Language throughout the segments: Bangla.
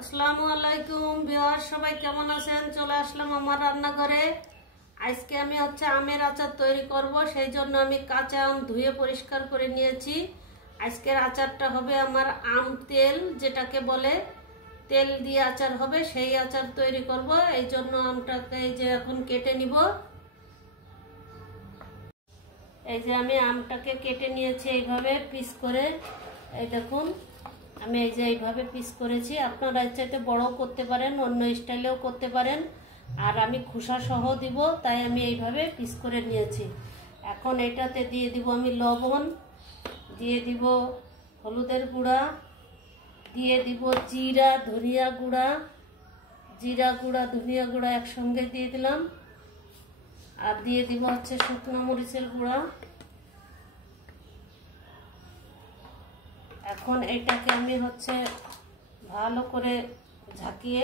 আসসালামু আলাইকুম ভিউয়ার, সবাই কেমন আছেন? চলে আসলাম আমার রান্নাঘরে। আজকে আমি আমের আচার তৈরি করব। সেই জন্য আমি কাঁচা আম ধুয়ে পরিষ্কার করে নিয়েছি। আজকের আচারটা হবে আমার আম তেল, যেটাকে বলে তেল দিয়ে আচার হবে, সেই আচার তৈরি করব। এই জন্য আমটাকে এই যে এখন কেটে নিব। এই যে আমি আমটাকে কেটে নিয়েছি এইভাবে পিস করে। এই দেখুন, আমি এই যে এইভাবে পিস করেছি। আপনারা চাইতে বড়ও করতে পারেন, অন্য স্টাইলেও করতে পারেন। আর আমি খোসা সহ দিব, তাই আমি এইভাবে পিস করে নিয়েছি। এখন এটাতে দিয়ে দিব আমি লবণ, দিয়ে দিব হলুদের গুঁড়া, দিয়ে দিব জিরা ধনিয়া গুঁড়া, ধনিয়া গুঁড়া একসঙ্গে দিয়ে দিলাম। আর দিয়ে দিব শুকনো মরিচের গুঁড়া। এখন এটাকে আমি ভালো করে ঝাঁকিয়ে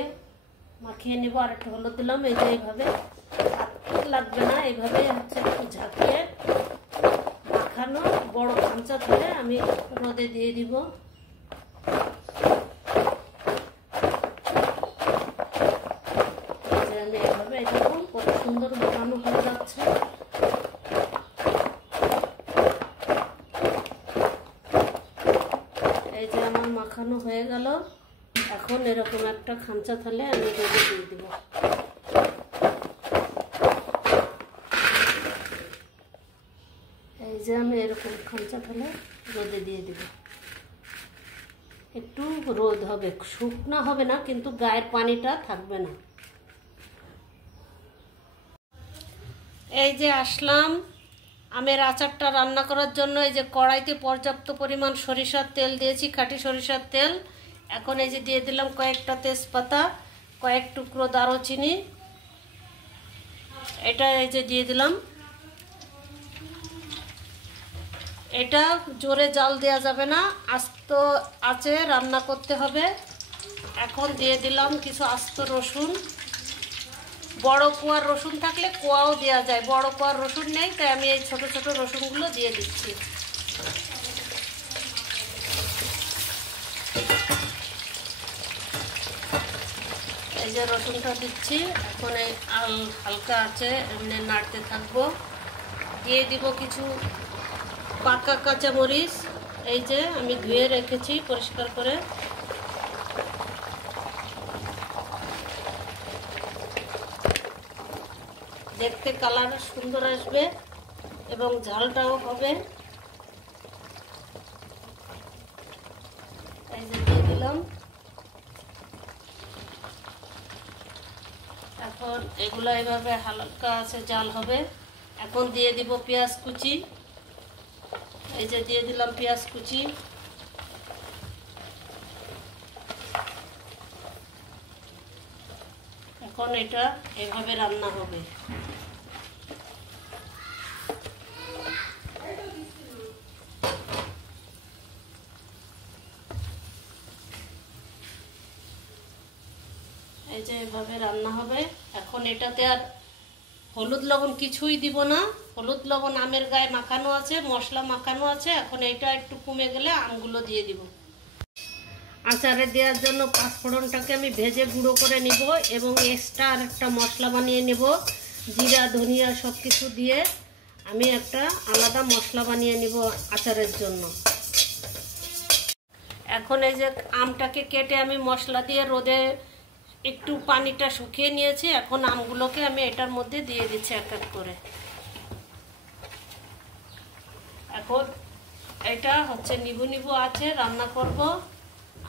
মাখিয়ে নেব। আর একটু হলুদ দিলাম। এই যে এইভাবে লাগবে না, এইভাবে একটু ঝাঁকিয়ে মাখানো বড় খাঁচা ধরে আমি রোদে দিয়ে দিব। আমি এইভাবে দেখুন কত সুন্দর মাখানো হয়ে যাচ্ছে। এই যে আমার মাখানো হয়ে গেল। এখন এরকম একটা খাঁচা থালে আমি রোদে দিয়ে দিব। এই যে আমি এরকম খাঁচা থালে রোদে দিয়ে দিব। একটু রোদ হবে, শুকনা হবে না, কিন্তু গায়ের পানিটা থাকবে না। এই যে আসলাম আমের আচারটা রান্না করার জন্য। এই যে কড়াইতে পর্যাপ্ত পরিমাণ সরিষার তেল দিয়েছি, খাঁটি সরিষার তেল। এখন এই যে দিয়ে দিলাম কয়েকটা তেজপাতা, কয়েক টুকরো দারুচিনি। এটা এই যে দিয়ে দিলাম। এটা জোরে জাল দেওয়া যাবে না, আস্ত আঁচে রান্না করতে হবে। এখন দিয়ে দিলাম কিছু আস্ত রসুন। বড় কোয়ার রসুন থাকলে কোয়াও দেওয়া যায়, বড় কোয়ার রসুন নেই, তাই আমি এই ছোট ছোট রসুনগুলো দিয়ে দিচ্ছি। এই যে রসুনটা দিচ্ছি। এখন এই হালকা আছে এমনি নাড়তে থাকবো। দিয়ে দিব কিছু পাকা কাঁচা মরিচ, এই যে আমি ধুয়ে রেখেছি পরিষ্কার করে। দেখতে কালার সুন্দর আসবে এবং ঝালটাও হবে। এই যে দিয়ে দিলাম। এখন এগুলো এইভাবে হালকা আছে জাল হবে। এখন দিয়ে দিব পেঁয়াজ কুচি। এই যে দিয়ে দিলাম পেঁয়াজ কুচি। এখন এটা এভাবে রান্না হবে। এই যে এভাবে রান্না হবে। এখন এটাতে আর হলুদ লবণ কিছুই দিব না। হলুদ লবণ আমের গায়ে মাখানো আছে, মশলা মাখানো আছে। এখন এটা একটু কমে গেলে আমগুলো দিয়ে দিব। আচারে দেওয়ার জন্য পাঁচফোড়নটাকে আমি ভেজে গুঁড়ো করে নিব এবং এক্সট্রা আর একটা মশলা বানিয়ে নেব। জিরা ধনিয়া সব কিছু দিয়ে আমি একটা আলাদা মশলা বানিয়ে নিব আচারের জন্য। এখন এই যে আমটাকে কেটে আমি মশলা দিয়ে রোদে একটু পানিটা শুকিয়ে নিয়েছি। এখন আমগুলোকে আমি এটার মধ্যে দিয়ে দিচ্ছি এক এক করে। এখন এটা নিবু নিবু আছে রান্না করব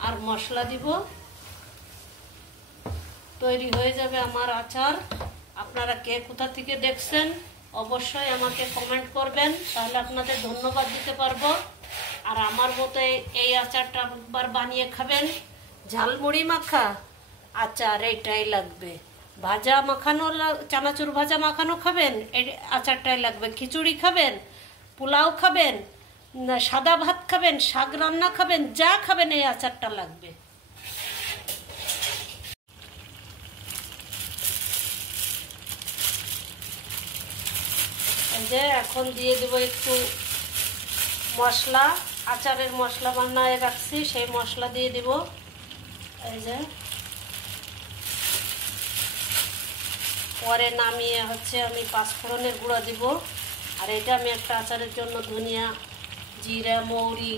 আর মশলা দিব, তৈরি হয়ে যাবে আমার আচার। আপনারা কে কোথা থেকে দেখছেন অবশ্যই আমাকে কমেন্ট করবেন, তাহলে আপনাদের ধন্যবাদ দিতে পারবো। আর আমার মতো এই আচারটা একবার বানিয়ে খাবেন। ঝালমুড়ি মাখা আচার এইটাই লাগবে। ভাজা মাখানো, চানাচুর ভাজা মাখানো খাবেন, এই আচারটাই লাগবে। খিচুড়ি খাবেন, পোলাও খাবেন, সাদা ভাত খাবেন, শাক রান্না খাবেন, যা খাবেন এই আচারটা লাগবে। এই যে এখন দিয়ে দেব একটু মশলা, আচারের মশলা বানায় রাখছি, সেই মশলা দিয়ে দিব। এই যে পরে নামিয়ে আমি পাঁচফোড়নের গুঁড়া দিব। আর এটা আমি একটা আচারের জন্য ধনিয়া, জিরা, মৌরি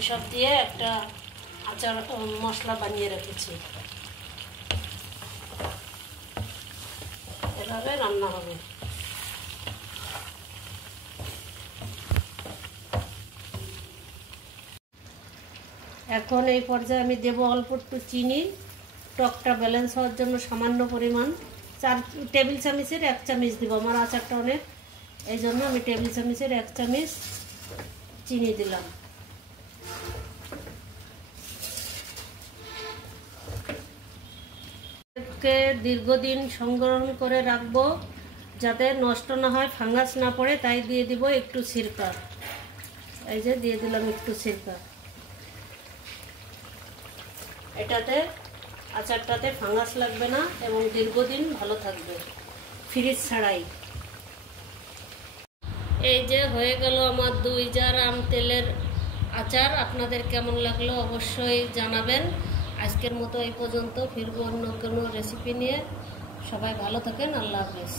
এসব দিয়ে একটা আচার মশলা বানিয়ে রেখেছি। এভাবে রান্না হবে। এখন এই পর্যায়ে আমি দেব অল্প একটু চিনি। টকটা ব্যালেন্স হওয়ার জন্য সামান্য পরিমাণ 4 টেবিল চামচের 1 চামচ দিব। আমার আচারটা অনেক, এই জন্য আমি টেবিল চামচের 1 চামচ চিনি দিলাম। দীর্ঘদিন সংরক্ষণ করে রাখবো যাতে নষ্ট না হয়, ফাঙ্গাস না পড়ে, তাই দিয়ে দিব একটু সিরকা। এই যে দিয়ে দিলাম একটু সিরকা। এটাতে আচারটাতে ফাঙ্গাস লাগবে না এবং দীর্ঘদিন ভালো থাকবে, ফ্রিজ ছাড়াই। এই যে হয়ে গেল আমার 2 জার আম তেলের আচার। আপনাদের কেমন লাগলো অবশ্যই জানাবেন। আজকের মতো এই পর্যন্ত, ফিরবো অন্য কোনো রেসিপি নিয়ে। সবাই ভালো থাকেন। আল্লাহ হাফেজ।